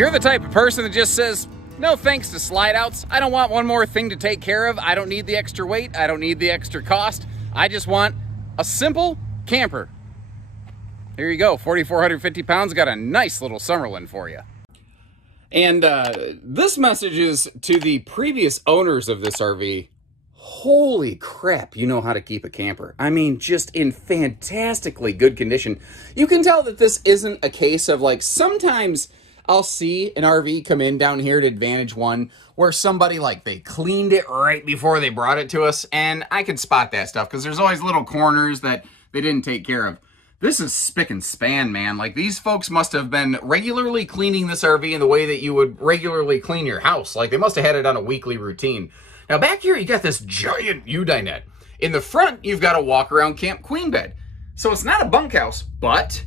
you're the type of person that just says, no thanks to slide outs, I don't want one more thing to take care of, I don't need the extra weight, I don't need the extra cost, I just want a simple camper. Here you go, 4,450 pounds, got a nice little Summerlin for you. And this message is to the previous owners of this RV. Holy crap, you know how to keep a camper. I mean, just in fantastically good condition. You can tell that this isn't a case of like, sometimes I'll see an RV come in down here at Advantage One where somebody, like, they cleaned it right before they brought it to us, and I can spot that stuff because there's always little corners that they didn't take care of. This is spick and span, man. Like, these folks must have been regularly cleaning this RV in the way that you would regularly clean your house. Like, they must have had it on a weekly routine. Now, back here, you got this giant U-dinette. In the front, you've got a walk-around camp queen bed. So it's not a bunkhouse, but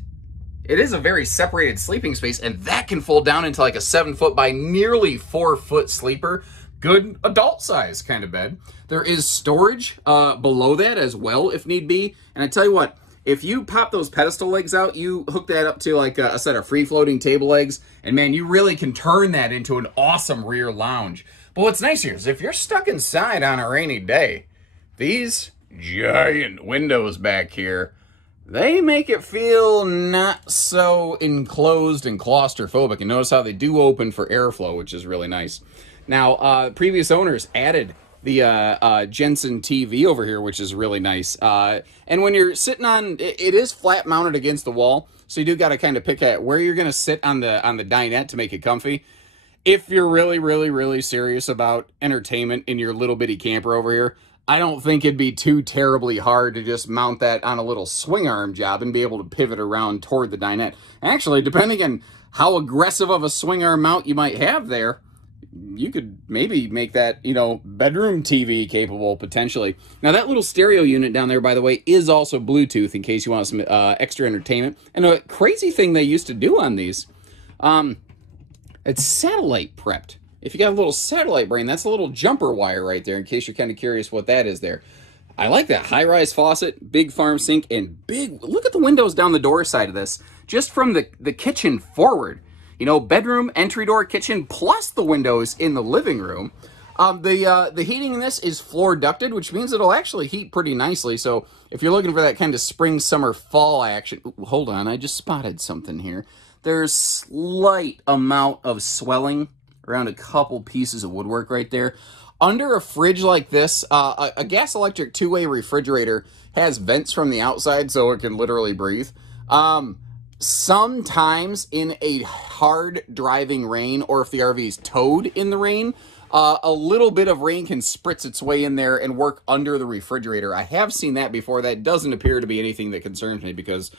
it is a very separated sleeping space, and that can fold down into like a 7-foot by nearly 4-foot sleeper. Good adult size kind of bed. There is storage below that as well if need be. And I tell you what, if you pop those pedestal legs out, you hook that up to like a set of free-floating table legs, and man, you really can turn that into an awesome rear lounge. But what's nice here is if you're stuck inside on a rainy day, these giant windows back here, they make it feel not so enclosed and claustrophobic. And notice how they do open for airflow, which is really nice. Now, previous owners added the Jensen TV over here, which is really nice. And when you're sitting on, it is flat mounted against the wall, so you do got to kind of pick at where you're going to sit on the dinette to make it comfy. If you're really, really, really serious about entertainment in your little bitty camper over here, I don't think it'd be too terribly hard to just mount that on a little swing arm job and be able to pivot around toward the dinette. Actually, depending on how aggressive of a swing arm mount you might have there, you could maybe make that, you know, bedroom TV capable potentially. Now, that little stereo unit down there, by the way, is also Bluetooth in case you want some extra entertainment. And a crazy thing they used to do on these, it's satellite prepped. If you got a little satellite brain, that's a little jumper wire right there in case you're kind of curious what that is there. I like that high-rise faucet, big farm sink, and big, look at the windows down the door side of this. Just from the kitchen forward. You know, bedroom, entry door, kitchen, plus the windows in the living room. The heating in this is floor ducted, which means it'll actually heat pretty nicely. So if you're looking for that kind of spring, summer, fall action, hold on, I just spotted something here. There's slight amount of swelling around a couple pieces of woodwork right there. Under a fridge like this, a gas electric two-way refrigerator has vents from the outside so it can literally breathe. Sometimes in a hard driving rain, or if the RV is towed in the rain, a little bit of rain can spritz its way in there and work under the refrigerator. I have seen that before. That doesn't appear to be anything that concerns me because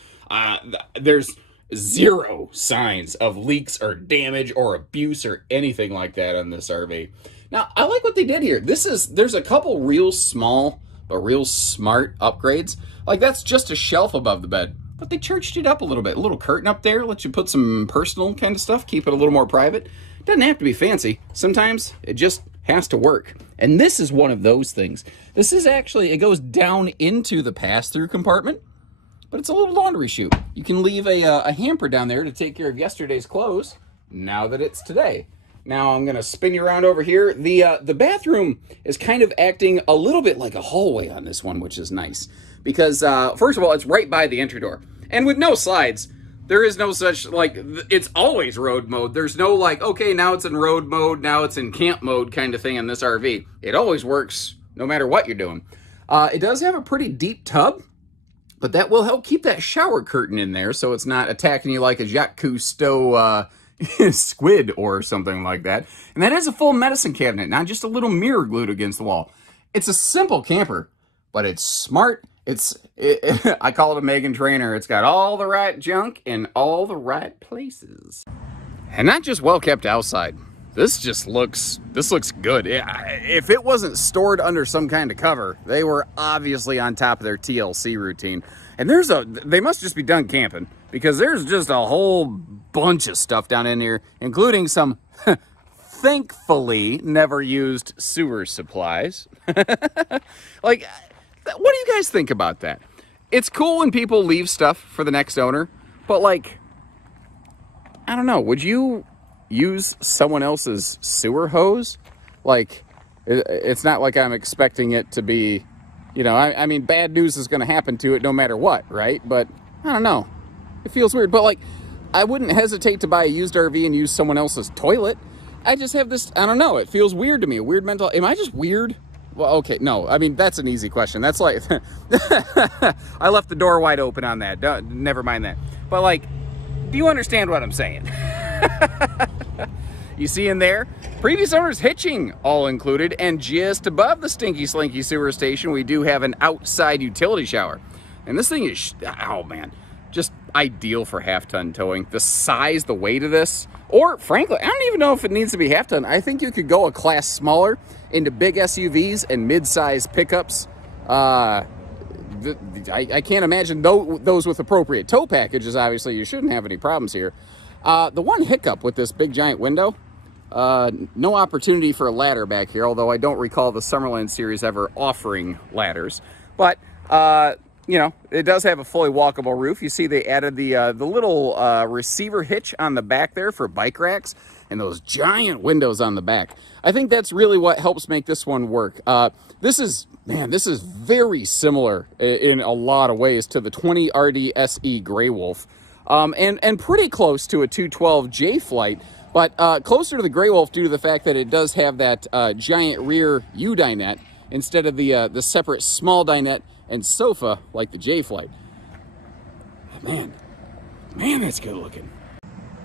there's zero signs of leaks or damage or abuse or anything like that on this RV. Now, I like what they did here. There's a couple real small but real smart upgrades. Like, that's just a shelf above the bed, but they churched it up a little bit. A little curtain up there, let you put some personal kind of stuff, keep it a little more private. Doesn't have to be fancy. Sometimes it just has to work. And this is one of those things. This is actually, it goes down into the pass-through compartment, but it's a little laundry chute. You can leave a hamper down there to take care of yesterday's clothes now that it's today. Now I'm going to spin you around over here. The bathroom is kind of acting a little bit like a hallway on this one, which is nice. Because, first of all, it's right by the entry door. And with no slides, there is no such, like, it's always road mode. There's no, like, okay, now it's in road mode, now it's in camp mode kind of thing in this RV. It always works no matter what you're doing. It does have a pretty deep tub, but that will help keep that shower curtain in there so it's not attacking you like a Jacques Cousteau squid or something like that. And that is a full medicine cabinet, not just a little mirror glued against the wall. It's a simple camper, but it's smart. I call it a Meghan Trainor. It's got all the right junk in all the right places. And not just well kept outside. This looks good. If it wasn't stored under some kind of cover, they were obviously on top of their TLC routine. And they must just be done camping because there's just a whole bunch of stuff down in here, including some thankfully never used sewer supplies. Like, what do you guys think about that? It's cool when people leave stuff for the next owner, but like, I don't know, would you use someone else's sewer hose. Like, it's not like I'm expecting it to be, you know, I mean, bad news is going to happen to it no matter what, right? But I don't know. It feels weird. But like, I wouldn't hesitate to buy a used RV and use someone else's toilet. I just have this, I don't know, it feels weird to me. A weird mental, am I just weird? Well, okay, no, I mean, that's an easy question. That's like, I left the door wide open on that. Never mind that. But like, do you understand what I'm saying? You see in there, previous owner's hitching all included, and just above the stinky slinky sewer station, we do have an outside utility shower. And this thing is, oh man, just ideal for half-ton towing. The size, the weight of this, or frankly, I don't even know if it needs to be half-ton. I think you could go a class smaller into big SUVs and mid-size pickups. I can't imagine those with appropriate tow packages. Obviously, you shouldn't have any problems here. The one hiccup with this big giant window, no opportunity for a ladder back here, although I don't recall the Summerland series ever offering ladders. But, you know, it does have a fully walkable roof. You see they added the little receiver hitch on the back there for bike racks and those giant windows on the back. I think that's really what helps make this one work. This is very similar in a lot of ways to the 20 RD SE Grey Wolf. And pretty close to a 212 J-Flight, but closer to the Grey Wolf due to the fact that it does have that giant rear U-dinette instead of the separate small dinette and sofa like the J-Flight. Man, that's good looking.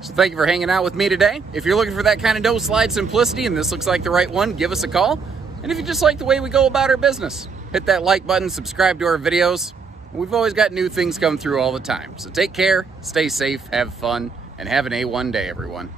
So thank you for hanging out with me today. If you're looking for that kind of no-slide simplicity and this looks like the right one, give us a call. And if you just like the way we go about our business, hit that like button, subscribe to our videos. We've always got new things come through all the time. So take care, stay safe, have fun, and have an A1 day, everyone.